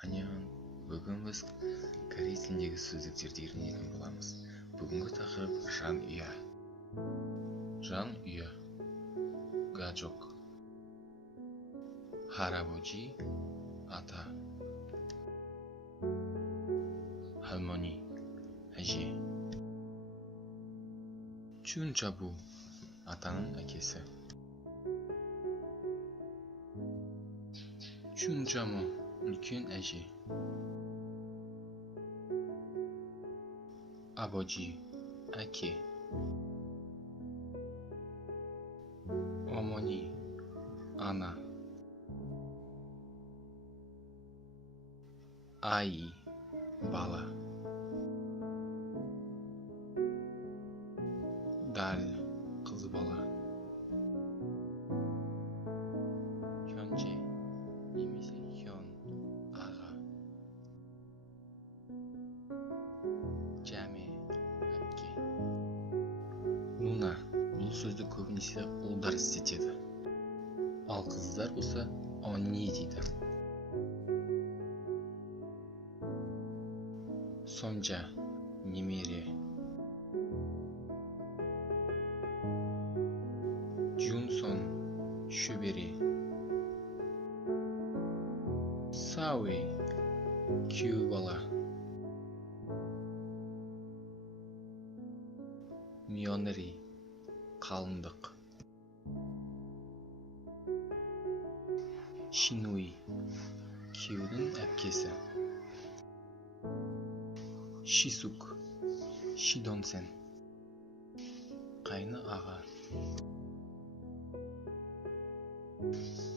Анян, бүгін біз корей тіліндегі сөздіктерді үйренетін боламыз. Бүгінгі тақырып жан ұя. Жан ұя. Гаджок. Харабоджи, ата. Халмони, әже. Чунчабу, атаның әкесі. Чунчаму, үлкен әже. Абоджи, әке. Омони, ана. Ай, бала. Дал, қыз бала. Хёнже, немесе хён, аға. Жаме, әпке. Нуна, бұл сөзді көбінесе ұлдар істетеді. Ал қыздар болса онни дейді. Сонжа, немере. Джунсон, шөбере. Сауи, күйеу бала. Мионери, қалыңдық. Шинуи, күйеудің әпкесі. Шисук, шидонсен, қайны аға.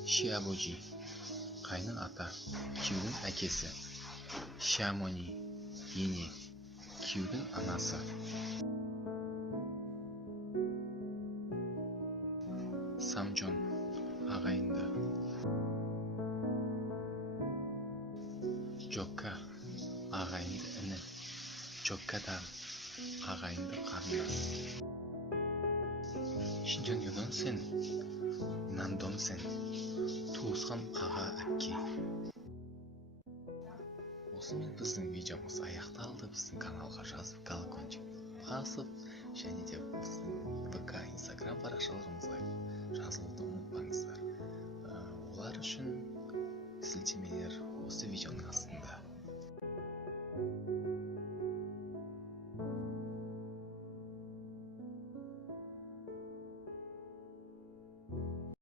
Шиабоджи, қайны ата, күйеудің әкесі. Шамони, ене, күйеудің анасы. Самджон, ағайынды. Джокка, ағайынды іні. Джоккадан, ағайынды қарындас. Шинжоньонсен, нандонсен, туысқан аға әпке. Осымен біздің видеомыз аяқталды. Біздің каналға жазып, колокольчик басып, және де біздің ВК, Инстаграм парақшаларымызға жазылуды ұмытпаңыздар. Олар үшін сілтемелер